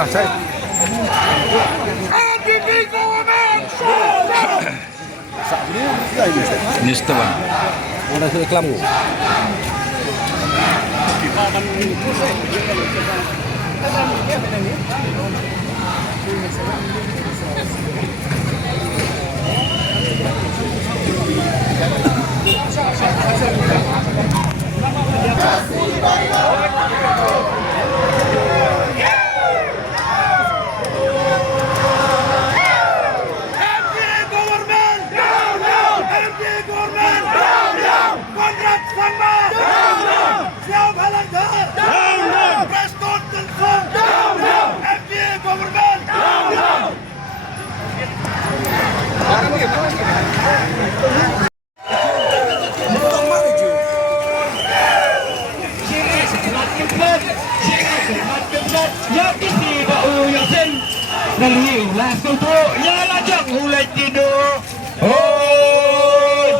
mga side. News to ba? Ada reklam ko. Yang ketiga Yasin Naliu lah tutup Ya lajang hulai tidur Hoi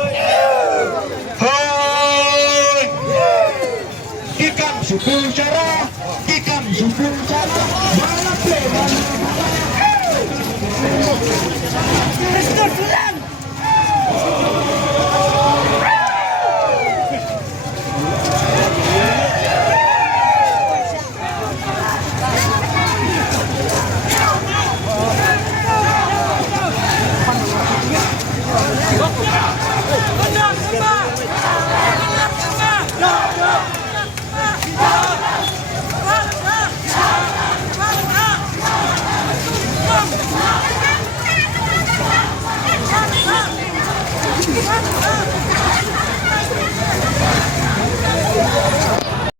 Hoi Kikam suku cara Kikam suku cara Balap le balap Balap